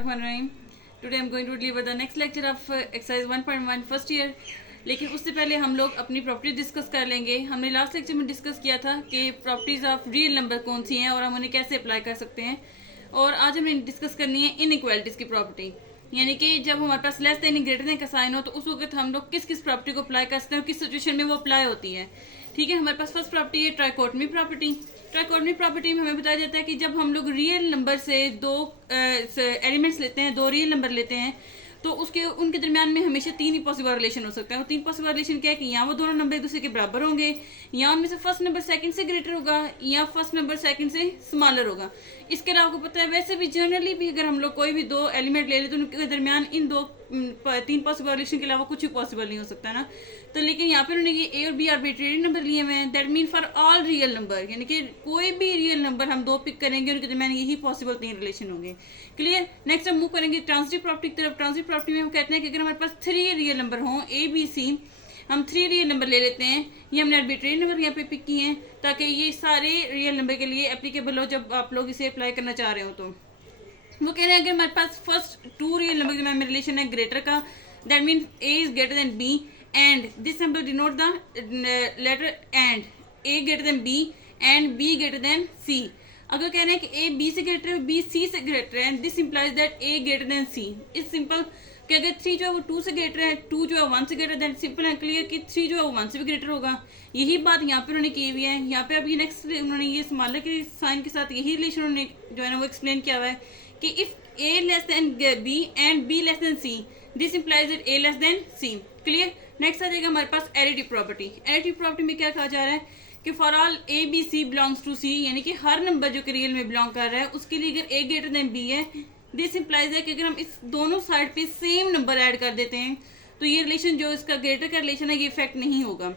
Bismillahirrahmanirrahim. Today I'm going to deliver the next lecture of exercise 1.1 first year. लेकिन उससे पहले हम लोग अपनी प्रॉपर्टी डिस्कस कर लेंगे. हमने लास्ट लेक्चर में डिस्कस किया था कि प्रॉपर्टीज़ ऑफ रियल नंबर कौन सी हैं और हम उन्हें कैसे अप्लाई कर सकते हैं. और आज हमने डिस्कस करनी है इनइक्वालिटीज़ की प्रॉपर्टी, यानी कि जब हमारे पास लेस देन ग्रेटर देन का साइन हो तो उस वक्त हम लोग किस किस प्रॉपर्टी को अप्लाई कर सकते हैं और किस सिचुएशन में वो अप्लाई होती है. ठीक है, हमारे पास फर्स्ट प्रॉपर्टी है ट्राइकोटमी प्रॉपर्टी. ट्राइकोटमी प्रॉपर्टी में हमें बताया जाता है कि जब हम लोग रियल नंबर से दो एलिमेंट्स लेते हैं, दो रियल नंबर लेते हैं, तो उसके उनके दरमियान में हमेशा तीन ही पॉसिबल रिलेशन हो सकता है. वो तीन पॉसिबल रिलेशन क्या है कि या वो दोनों नंबर एक दूसरे के बराबर होंगे, या उनमें से फर्स्ट नंबर सेकंड से ग्रेटर होगा, या फर्स्ट नंबर सेकंड से स्मॉलर होगा. इसके अलावा आपको पता है वैसे भी जनरली भी अगर हम लोग कोई भी दो एलिमेंट ले लें तो उनके दरमियान इन दो तीन पॉसिबल रिलेशन के अलावा कुछ भी पॉसिबल नहीं हो सकता ना. तो लेकिन यहाँ पे उन्होंने ये ए और बी आर्बिट्रेरी नंबर लिए हुए हैं. That mean for all real number, यानी कि कोई भी रियल नंबर हम दो पिक करेंगे उनके दरमियान यही पॉसिबल तीन रिलेशन होंगे. क्लियर. नेक्स्ट हम मूव करेंगे ट्रांजिटिव प्रॉपर्टी की तरफ. ट्रांजिटिव प्रॉपर्टी में हम कहते हैं कि अगर हमारे पास थ्री रियल नंबर हों ए बी सी, हम थ्री रियल नंबर ले लेते हैं. ये हमने आर्बिट्रेरी नंबर यहाँ पे पिक किए हैं ताकि ये सारे रियल नंबर के लिए एप्लीकेबल हो जब आप लोग इसे अप्लाई करना चाह रहे हो. तो वो कह रहे हैं अगर हमारे पास फर्स्ट टू रियल नंबर के दरमियान रिलेशन है ग्रेटर का, that mean A is greater than B and this symbol denote the letter and a greater than b and b greater than c. अगर कह रहे हैं कि a b से ग्रेटर है, b c से ग्रेटर है, this implies that a greater then c. इस सिंपल कि अगर 3 जो है वो 2 से ग्रेटर है, 2 जो है 1 से ग्रेटर, देन सिंपल है क्लियर कि 3 जो है वो 1 से भी ग्रेटर होगा. यही बात यहाँ पे उन्होंने की हुई है. यहाँ पे अभी नेक्स्ट उन्होंने ये स्मॉलर के साइन के साथ यही रिलेशन उन्होंने जो है ना वो एक्सप्लेन किया हुआ है कि if a less than b and b less than c, this implies that a less than c. Clear. Next आ जाएगा हमारे पास एडिटिव प्रॉपर्टी. एडिटिव प्रॉपर्टी में क्या कहा जा रहा है कि for all A B C belongs to C, यानी कि हर नंबर जो कि रियल में बिलोंग कर रहा है उसके लिए अगर ए ग्रेटर देन बी है, दिस इंप्लाइज है कि अगर हम इस दोनों साइड पे सेम नंबर ऐड कर देते हैं तो ये रिलेशन जो इसका ग्रेटर का रिलेशन है ये इफेक्ट नहीं होगा.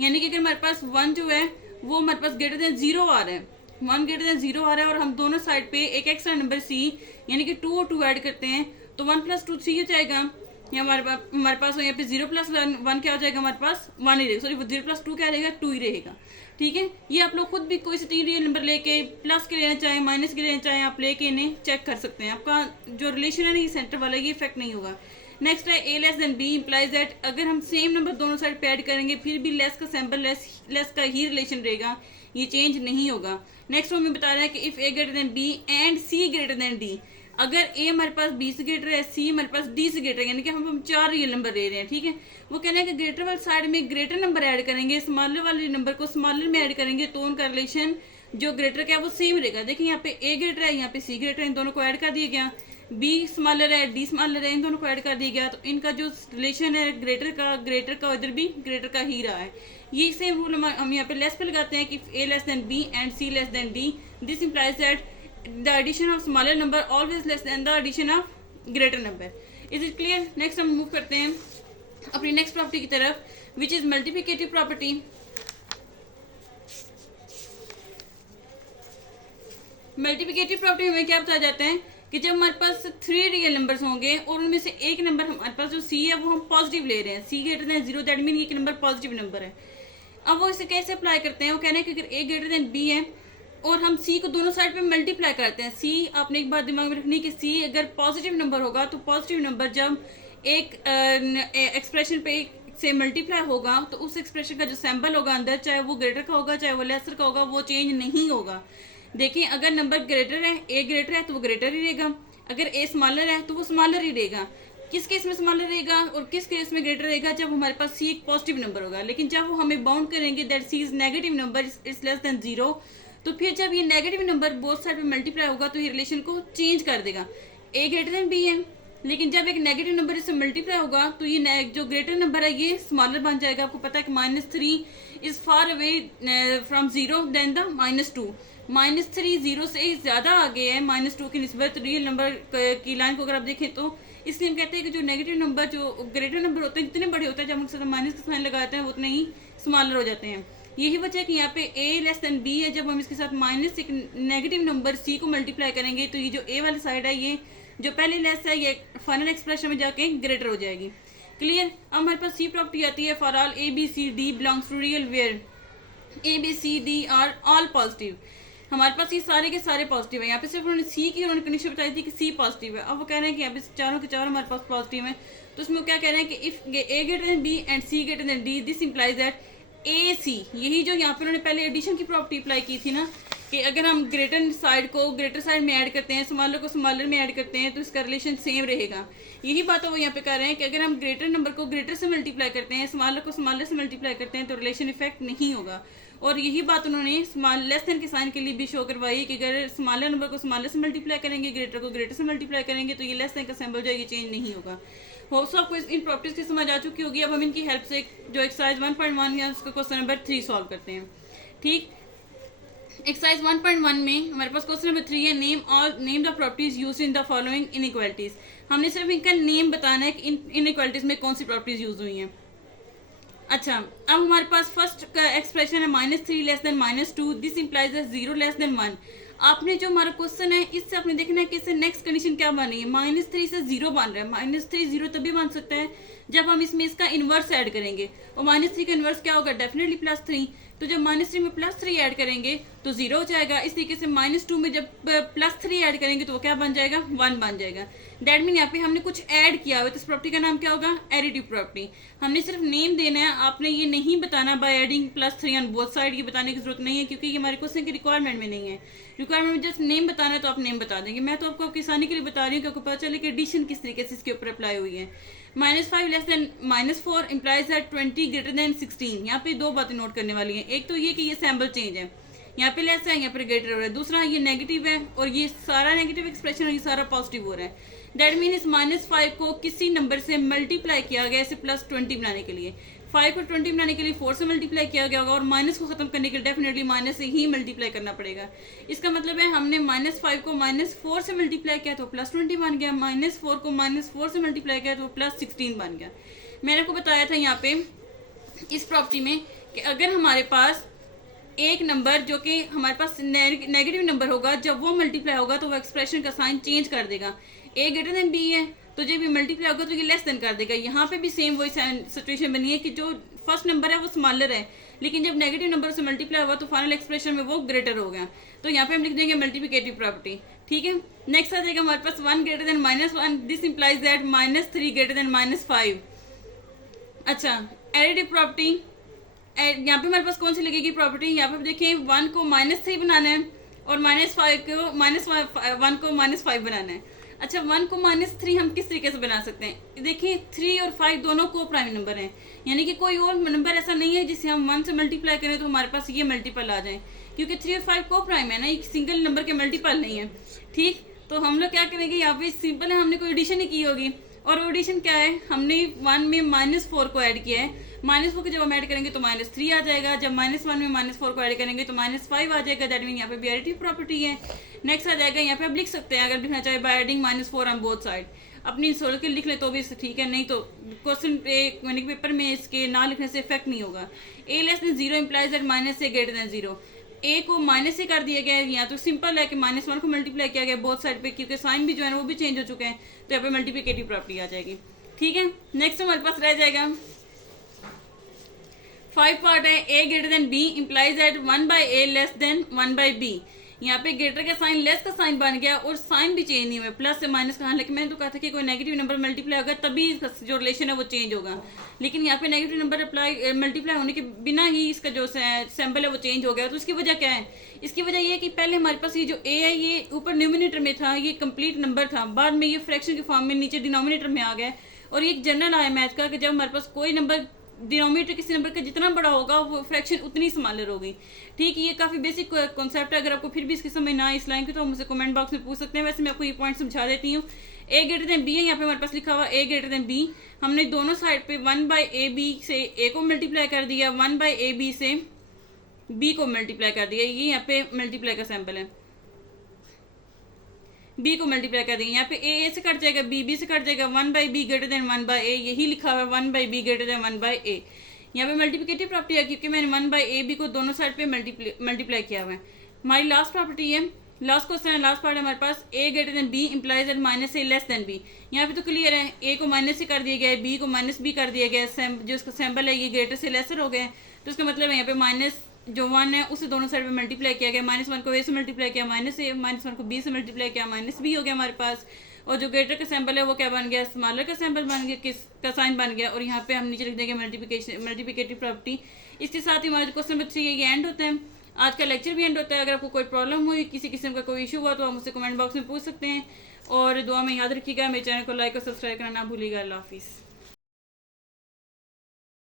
यानी कि अगर हमारे पास 1 जो है वो हमारे पास ग्रेटर देन 0 आ रहा है, 1 ग्रेटर देन 0 आ रहा है और हम दोनों साइड पे एक एक्स्ट्रा नंबर सी यानी कि 2 और 2 ऐड करते हैं तो 1 + 2 3 हो जाएगा. या हमारे पास यहाँ पे 0 + 1 क्या हो जाएगा, हमारे पास 1 ही रहेगा. सॉरी 0 + 2 क्या रहेगा, 2 ही रहेगा. ठीक है. ये आप लोग खुद भी कोई से तीन रियल नंबर लेके प्लस के लेना चाहें माइनस के लेना चाहें आप लेके इन्हें चेक कर सकते हैं. आपका जो रिलेशन है ना ये सेंटर वाला ये इफेक्ट नहीं होगा. नेक्स्ट है A less than B implies that अगर हम सेम नंबर दोनों साइड पे ऐड करेंगे फिर भी लेस का सैम्पल लेस का ही रिलेशन रहेगा, ये चेंज नहीं होगा. नेक्स्ट हमें बता रहा है कि if A greater than B and C greater than D, अगर ए हमारे पास बी से ग्रेटर है, सी हमारे पास डी से ग्रेटर है, यानी कि हम चार रियल नंबर ले रहे हैं. ठीक है. वो कहना है कि ग्रेटर वाली साइड में ग्रेटर नंबर ऐड करेंगे, स्मॉलर वाले नंबर को स्मॉलर में ऐड करेंगे तो उनका रिलेशन जो ग्रेटर का है वो सेम रहेगा. देखिए यहाँ पे ए ग्रेटर है, यहाँ पे सी ग्रेटर है, इन दोनों को ऐड कर दिया गया. बी स्मॉलर है, डी स्मॉलर है, इन दोनों को ऐड कर दिया गया तो इनका जो रिलेशन है ग्रेटर का इधर भी ग्रेटर का ही रहा है. ये सेम रूल हम यहाँ पे लेस पे लगाते हैं कि A less than B and C less than D, this implies that the addition of smaller number always less than the addition of greater number. Is it clear? Next हम move करते हैं अपनी next property की तरफ which is multiplicative property. Multiplicative property में क्या बताया जाता है कि जब हमारे पास 3 रियल नंबर्स होंगे और उनमें से एक नंबर हमारे पास जो सी है वो हम पॉजिटिव ले रहे हैं, सी ग्रेटर देन 0, दैट मीन ये नंबर पॉजिटिव नंबर है. अब वो इसे कैसे अप्लाई करते हैं, वो कहना है कि अगर ए ग्रेटर देन बी है और हम सी को दोनों साइड पे मल्टीप्लाई करते हैं. सी आपने एक बात दिमाग में रखनी कि सी अगर पॉजिटिव नंबर होगा तो पॉजिटिव नंबर जब एक एक्सप्रेशन पे से मल्टीप्लाई होगा तो उस एक्सप्रेशन का जो सैम्पल होगा अंदर, चाहे वो ग्रेटर का होगा चाहे वो लेसर का होगा, वो चेंज नहीं होगा. देखिए अगर नंबर ग्रेटर है, ए ग्रेटर है तो वो ग्रेटर ही रहेगा, अगर ए स्मॉलर है तो वो स्मॉलर ही रहेगा. किस केस में स्मॉलर रहेगा और किस केस में ग्रेटर रहेगा, जब हमारे पास सी एक पॉजिटिव नंबर होगा. लेकिन जब वो हमें बाउंड करेंगे that C is negative number, it's less than 0, तो फिर जब ये नेगेटिव नंबर बोथ साइड पे मल्टीप्लाई होगा तो ये रिलेशन को चेंज कर देगा. ए ग्रेटर देन बी है, लेकिन जब एक नेगेटिव नंबर इससे मल्टीप्लाई होगा तो ये जो ग्रेटर नंबर है ये स्मॉलर बन जाएगा. आपको पता है कि -3 is far away from 0 then the -2. -3 0 से ज़्यादा आगे है -2 की निस्बत रियल नंबर की लाइन को अगर आप देखें तो. इसलिए हम कहते हैं कि जो नेगेटिव नंबर जो ग्रेटर नंबर होते हैं इतने बड़े होते हैं जब उनके साथ माइनस का साइन लगाते हैं वो उतने ही स्मॉलर हो जाते हैं. यही वजह है कि यहाँ पे a लेस देन b है, जब हम इसके साथ माइनस एक नेगेटिव नंबर c को मल्टीप्लाई करेंगे तो ये जो a वाली साइड है ये जो पहले लेस है ये फाइनल एक्सप्रेशन में जाके ग्रेटर हो जाएगी. क्लियर. अब हमारे पास सी प्रॉपर्टी आती है for all A B C D belongs to real where A B C D are all positive. हमारे पास ये सारे के सारे पॉजिटिव है। यहाँ पे सिर्फ उन्होंने सी की उन्होंने कंडीशन बताई थी कि सी पॉजिटिव है। अब वो कह रहे हैं कि यहाँ पे चारों के चारों हमारे पास पॉजिटिव है, तो उसमें वो क्या कह रहे हैं कि if A greater than B and C greater than D, this implies that A C, यही जो यहाँ पे उन्होंने पहले एडिशन की प्रॉपर्टी अप्लाई की थी ना, कि अगर हम ग्रेटर साइड को ग्रेटर साइड में ऐड करते हैं, स्मॉलर को स्मॉलर में ऐड करते हैं, तो इसका रिलेशन सेम रहेगा। यही बात वो यहाँ पे कर रहे हैं कि अगर हम ग्रेटर नंबर को ग्रेटर से मल्टीप्लाई करते हैं, स्मॉलर को स्मॉलर से मल्टीप्लाई करते हैं, तो रिलेशन इफेक्ट नहीं होगा। और यही बात उन्होंने स्मॉल लेस देन के साइन के लिए भी शो करवाई कि अगर स्मॉलर नंबर को स्मॉलर से मल्टीप्लाई करेंगे, ग्रेटर को ग्रेटर से मल्टीप्लाई करेंगे, तो ये लेस देन का सिंबल जो है ये चेंज नहीं होगा। होप सो आपको इन प्रॉपर्टीज की समझ आ चुकी होगी। अब हम इनकी हेल्प से जो एक्सरसाइज 1.1 है उसका क्वेश्चन नंबर 3 सॉल्व करते हैं। ठीक, एक्सरसाइज 1.1 में हमारे पास क्वेश्चन नंबर 3 है, name the properties used in the following inequalities. हमने सिर्फ इनका नेम बताना है कि इन इनइक्वालिटीज में कौन सी प्रॉपर्टीज यूज हुई हैं। अच्छा, अब हमारे पास फर्स्ट का एक्सप्रेशन है -3 less than -2, this implies 0 less than 1। आपने जो हमारा क्वेश्चन है इससे आपने देखना है कि इससे नेक्स्ट कंडीशन क्या बन रही है। -3 से 0 बन रहा है। -3 0 तभी बन सकता है जब हम इसमें इसका इन्वर्स ऐड करेंगे, और -3 का इन्वर्स क्या होगा, डेफिनेटली +3। तो जब -3 में +3 ऐड करेंगे तो 0 हो जाएगा। इस तरीके से -2 में जब +3 ऐड करेंगे तो वो क्या बन जाएगा, 1 बन जाएगा। दैट मीन यहाँ पे हमने कुछ ऐड किया हुआ, तो इस प्रॉपर्टी का नाम क्या होगा, एडिटिव प्रॉपर्टी। हमने सिर्फ नेम देना है, आपने ये नहीं बताना by adding +3 on both side, ये बताने की जरूरत नहीं है क्योंकि ये हमारे क्वेश्चन की रिक्वायरमेंट में नहीं है। रिक्वायरमेंट में जस्ट नेम बताना है तो आप नेम बता देंगे। मैं तो आपको किसानी के लिए बता रही हूँ कि आपको पता चले कि एडिशन किस तरीके से इसके ऊपर अप्लाई हुई है। -5 less than -4 implies that 20 greater than 16। यहाँ पे दो बातें नोट करने वाली हैं। एक तो ये कि ये सैम्बल चेंज है, यहाँ पे लेस है, यहाँ पे ग्रेटर हो रहा है। दूसरा ये नेगेटिव है और ये सारा नेगेटिव एक्सप्रेशन और ये सारा पॉजिटिव हो रहा है। दैट मीन इस -5 को किसी नंबर से मल्टीप्लाई किया गया इसे +20 बनाने के लिए। 5 को 20 बनाने के लिए 4 से मल्टीप्लाई किया गया होगा, और माइनस को खत्म करने के लिए डेफिनेटली माइनस से ही मल्टीप्लाई करना पड़ेगा। इसका मतलब है हमने -5 को -4 से मल्टीप्लाई किया तो +20 बन गया, -4 को -4 से मल्टीप्लाई किया तो +16 बन गया। मैंने आपको बताया था यहाँ पे इस प्रॉपर्टी में कि अगर हमारे पास एक नंबर जो कि हमारे पास नेगेटिव नंबर होगा, जब वो मल्टीप्लाई होगा तो वो एक्सप्रेशन का साइन चेंज कर देगा। ए ग्रेटर देन बी है तो जब ये मल्टीप्लाई होगा तो ये लेस देन कर देगा। यहाँ पे भी सेम वही सिचुएशन बनी है कि जो फर्स्ट नंबर है वो स्मॉलर है, लेकिन जब नेगेटिव नंबर से मल्टीप्लाई हुआ तो फाइनल एक्सप्रेशन में वो ग्रेटर हो गया। तो यहाँ पे हम लिख देंगे मल्टीप्लिकेटिव प्रॉपर्टी। ठीक है, नेक्स्ट आ जाएगा हमारे पास 1 greater than -1, this implies that -3 greater than -5। अच्छा, एडिटिव प्रॉपर्टी यहाँ पे हमारे पास कौन सी लगेगी प्रॉपर्टी, यहाँ पे देखिए 1 को -3 बनाना है और -1 को -5 बनाना है। अच्छा, 1 को -3 हम किस तरीके से बना सकते हैं, देखिए 3 और 5 दोनों को प्राइम नंबर हैं, यानी कि कोई और नंबर ऐसा नहीं है जिसे हम 1 से मल्टीप्लाई करें तो हमारे पास ये मल्टीपल आ जाए, क्योंकि 3 और 5 को प्राइम है ना, एक सिंगल नंबर के मल्टीपल नहीं है। ठीक, तो हम लोग क्या करेंगे, यहाँ पे सिंपल है, हमने कोई एडिशन ही की होगी, और एडिशन क्या है, हमने 1 में -4 को ऐड किया है। -4 को जब हम ऐड करेंगे तो -3 आ जाएगा, जब -1 में -4 को ऐड करेंगे तो -5 आ जाएगा। दैट मीन यहाँ पे भी एडिटिव प्रॉपर्टी है। नेक्स्ट आ जाएगा, यहाँ पे आप लिख सकते हैं अगर लिखना चाहे by adding -4 on both side, अपनी सोच के लिख ले तो भी ठीक है, नहीं तो क्वेश्चन पेपर में इसके ना लिखने से इफेक्ट नहीं होगा। A less than 0 implies that -a greater than 0। A को माइनस से कर दिया गया है, यहाँ तो सिंपल है कि -1 को मल्टीप्लाई किया गया बोथ साइड पे, क्योंकि साइन भी जो है वो भी चेंज हो चुके हैं, तो यहाँ पे मल्टीप्लिकेटिव प्रॉपर्टी आ जाएगी। ठीक है, नेक्स्ट हमारे पास रह जाएगा 5 पार्ट है, A greater than B implies that 1/a less than 1/b। यहाँ पे ग्रेटर का साइन लेस का साइन बन गया और साइन भी चेंज नहीं हुआ, प्लस से माइनस का। लेकिन मैंने तो कहा था कि कोई नेगेटिव नंबर मल्टीप्लाई होगा तभी जो रिलेशन है वो चेंज होगा, लेकिन यहाँ पे नेगेटिव नंबर मल्टीप्लाई होने के बिना ही इसका जो सैम्पल है वो चेंज हो गया। तो इसकी वजह क्या है, इसकी वजह ये है कि पहले हमारे पास ये जो ए है ये ऊपर न्यूमिनेटर में था, ये कंप्लीट नंबर था, बाद में ये फ्रैक्शन के फॉर्म में नीचे डिनोमिनेटर में आ गया। और ये एक जनरल आया मैथ का कि जब हमारे पास कोई नंबर डिनोमिनेटर किसी नंबर का जितना बड़ा होगा वो फ्रैक्शन उतनी स्मॉलर होगी। ठीक, ये काफ़ी बेसिक कॉन्सेप्ट है, अगर आपको फिर भी इसकी समझ ना इस लाइन की तो मुझे कमेंट बॉक्स में पूछ सकते हैं। वैसे मैं आपको ये पॉइंट समझा देती हूँ। ए ग्रेटर देन बी है, यहाँ पे हमारे पास लिखा हुआ ए ग्रेटर देन बी, हमने दोनों साइड पे 1/ab से ए को मल्टीप्लाई कर दिया, 1/ab से बी को मल्टीप्लाई कर दिया, ये यहाँ पे मल्टीप्लाई का सैम्पल है, बी को मल्टीप्लाई कर देंगे, यहाँ पे ए से कट जाएगा, बी से कट जाएगा, 1/b ग्रेटर देन 1/a, यही लिखा हुआ है 1/b ग्रेटर देन 1/a। यहाँ पे मल्टीप्लिकेटिव प्रॉपर्टी है क्योंकि मैंने 1/ab को दोनों साइड पे मल्टीप्लाई किया हुआ है। हमारी लास्ट प्रॉपर्टी है, लास्ट क्वेश्चन है, लास्ट पार्ट है हमारे पास, A greater than B implies that -a less than B. यहाँ पे तो क्लियर है, ए को माइनस से कर दिया गया है, बी को -b कर दिया गया है, जो इसका सैम्पल है ये ग्रेटर से लेसर हो गया है, तो इसका मतलब है यहाँ पे जो 1 है उसे दोनों साइड में मल्टीप्लाई किया गया, -1 को a से मल्टीप्लाई किया, -a, -1 को b से मल्टीप्लाई किया, -b हो गया हमारे पास। और जो ग्रेटर का सैम्पल है वो क्या बन गया, स्मॉलर का सैम्पल बन गया, किस का साइन बन गया। और यहाँ पे हम नीचे लिख देंगे मल्टीप्लिकेटिव प्रॉपर्टी। इसके साथ ही हमारा क्वेश्चन नंबर 3 ये एंड होता है, आज का लेक्चर भी एंड होता है। अगर आपको कोई प्रॉब्लम हुई, किसी किस्म का कोई इशू हुआ तो आप मुझसे कमेंट बॉक्स में पूछ सकते हैं। और दुआ में याद रखिएगा, मेरे चैनल को लाइक और सब्सक्राइब करना ना भूलिएगा। अल्लाह हाफिज़।